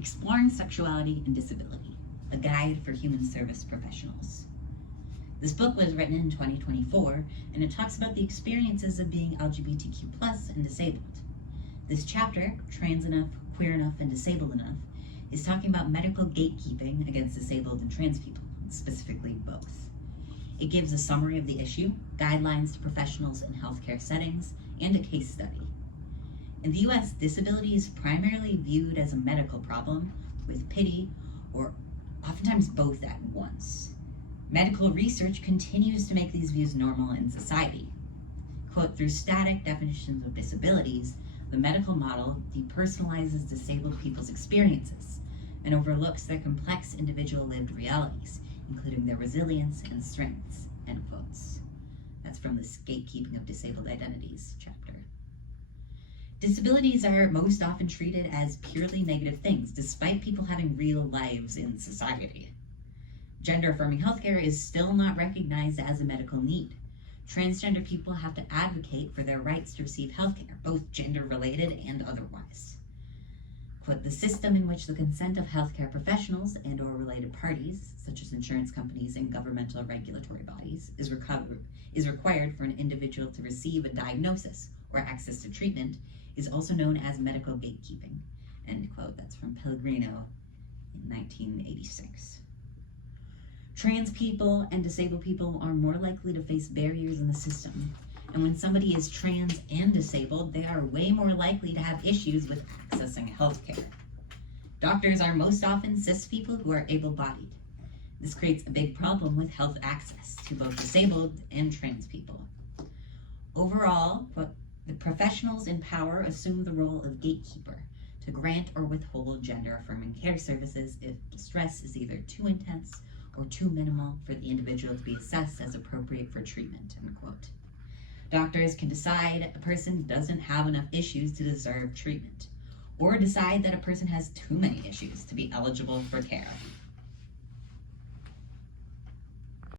Exploring Sexuality and Disability, a guide for human service professionals. This book was written in 2024, and it talks about the experiences of being LGBTQ+ and disabled. This chapter, Trans Enough, Queer Enough, and Disabled Enough, is talking about medical gatekeeping against disabled and trans people, specifically both. It gives a summary of the issue, guidelines to professionals in healthcare settings, and a case study. In the US, disability is primarily viewed as a medical problem, with pity, or oftentimes both at once. Medical research continues to make these views normal in society. Quote, through static definitions of disabilities, the medical model depersonalizes disabled people's experiences and overlooks their complex individual lived realities, including their resilience and strengths, end quotes. That's from the Gatekeeping of Disabled Identities chapter. Disabilities are most often treated as purely negative things, despite people having real lives in society. Gender-affirming healthcare is still not recognized as a medical need. Transgender people have to advocate for their rights to receive healthcare, both gender-related and otherwise. Quote, the system in which the consent of healthcare professionals and or related parties, such as insurance companies and governmental regulatory bodies, is required for an individual to receive a diagnosis or access to treatment, is also known as medical gatekeeping, end quote. That's from Pellegrino in 1986. Trans people and disabled people are more likely to face barriers in the system. And when somebody is trans and disabled, they are way more likely to have issues with accessing healthcare. Doctors are most often cis people who are able-bodied. This creates a big problem with health access to both disabled and trans people. Overall, the professionals in power assume the role of gatekeeper to grant or withhold gender-affirming care services if distress is either too intense or too minimal for the individual to be assessed as appropriate for treatment, end quote. Doctors can decide a person doesn't have enough issues to deserve treatment, or decide that a person has too many issues to be eligible for care.